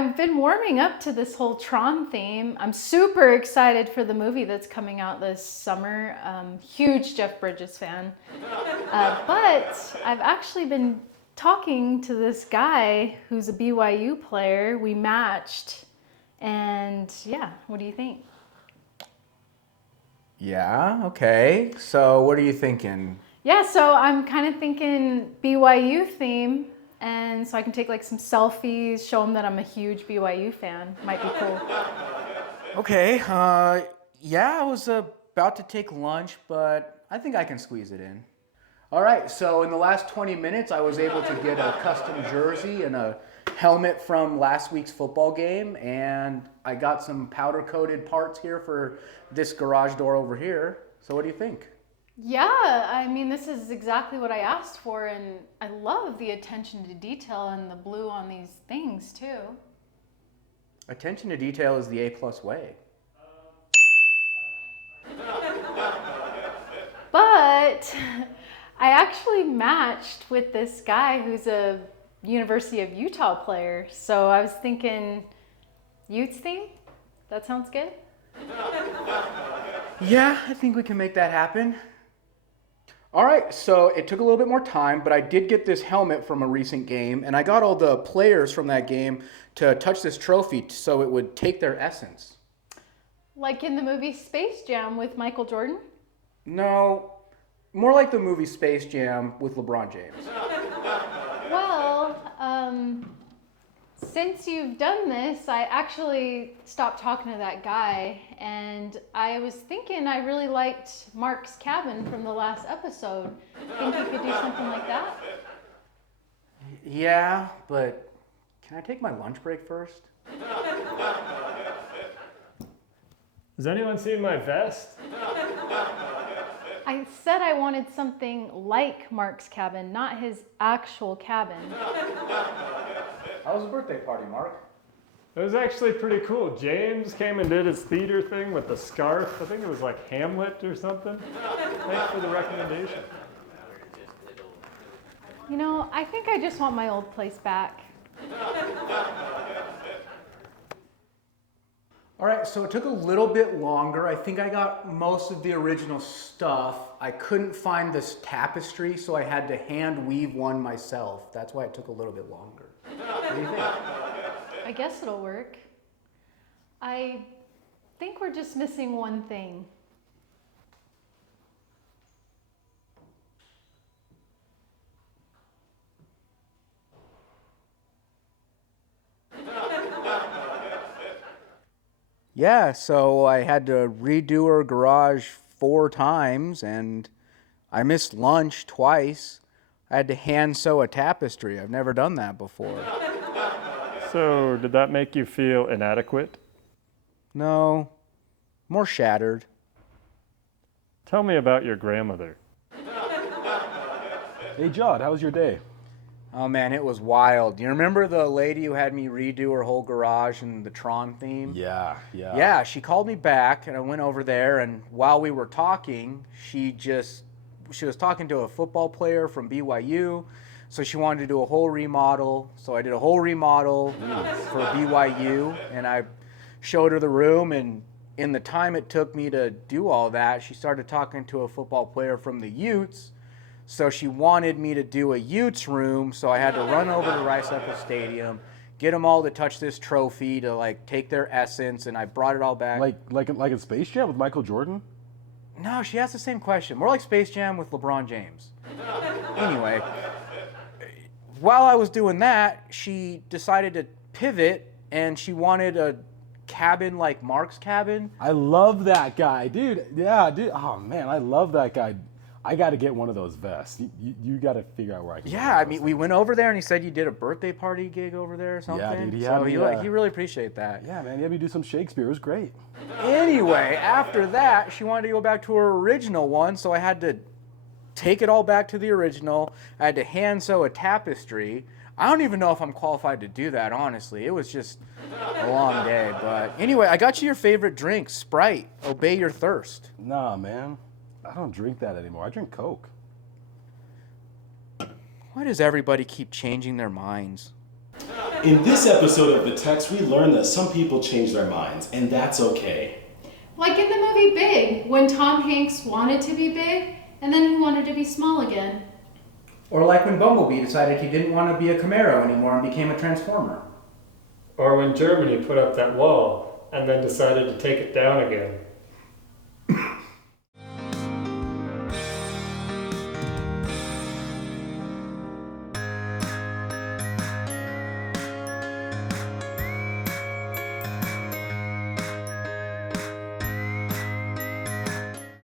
I've been warming up to this whole Tron theme. I'm super excited for the movie that's coming out this summer. Huge Jeff Bridges fan. But I've actually been talking to this guy who's a BYU player. We matched. And yeah, what do you think? Yeah, okay. So what are you thinking? Yeah, so I'm kind of thinking BYU theme. And so I can take like some selfies, show them that I'm a huge BYU fan. Might be cool. Okay, yeah, I was about to take lunch, but I think I can squeeze it in. All right, so in the last 20 minutes, I was able to get a custom jersey and a helmet from last week's football game, and I got some powder-coated parts here for this garage door over here. So what do you think? Yeah, I mean, this is exactly what I asked for, and I love the attention to detail and the blue on these things, too. Attention to detail is the A+ way. But I actually matched with this guy who's a University of Utah player, so I was thinking Utes theme? That sounds good? Yeah, I think we can make that happen. All right, so it took a little bit more time, but I did get this helmet from a recent game, and I got all the players from that game to touch this trophy so it would take their essence. Like in the movie Space Jam with Michael Jordan? No, more like the movie Space Jam with LeBron James. Well, since you've done this, I actually stopped talking to that guy, and I was thinking I really liked Mark's cabin from the last episode. Think you could do something like that? Yeah, but can I take my lunch break first? Has anyone seen my vest? I said I wanted something like Mark's cabin, not his actual cabin. How was the birthday party, Mark? It was actually pretty cool. James came and did his theater thing with the scarf. I think it was like Hamlet or something. Thanks for the recommendation. You know, I think I just want my old place back. All right, so it took a little bit longer. I think I got most of the original stuff. I couldn't find this tapestry, so I had to hand weave one myself. That's why it took a little bit longer. What do you think? I guess it'll work. I think we're just missing one thing. Yeah, so I had to redo her garage 4 times, and I missed lunch twice. I had to hand sew a tapestry. I've never done that before. So, did that make you feel inadequate? No, more shattered. Tell me about your grandmother. Hey, Jod, how was your day? Oh man, it was wild. Do you remember the lady who had me redo her whole garage in the Tron theme? Yeah. Yeah, she called me back, and I went over there, and while we were talking, she was talking to a football player from BYU, so she wanted to do a whole remodel. So I did a whole remodel for BYU, and I showed her the room, and in the time it took me to do all that, she started talking to a football player from the Utes. So she wanted me to do a Utes room, so I had to run over to Rice Eccles Stadium, get them all to touch this trophy to like take their essence, and I brought it all back. Like in Space Jam with Michael Jordan? No, she asked the same question. More like Space Jam with LeBron James. Anyway, while I was doing that, she decided to pivot, and she wanted a cabin like Mark's cabin. I love that guy, dude. Yeah, dude. Oh man, I love that guy. I got to get one of those vests. You got to figure out where I can. Yeah, I mean, we went over there, and he said you did a birthday party gig over there or something. Yeah, dude. He really appreciated that. Yeah, man. He had me do some Shakespeare. It was great. Anyway, after that, she wanted to go back to her original one, so I had to take it all back to the original. I had to hand sew a tapestry. I don't even know if I'm qualified to do that, honestly. It was just a long day. But anyway, I got you your favorite drink, Sprite. Obey your thirst. Nah, man. I don't drink that anymore. I drink Coke. Why does everybody keep changing their minds? In this episode of The Text, we learn that some people change their minds, and that's okay. Like in the movie Big, when Tom Hanks wanted to be big, and then he wanted to be small again. Or like when Bumblebee decided he didn't want to be a Camaro anymore and became a Transformer. Or when Germany put up that wall and then decided to take it down again.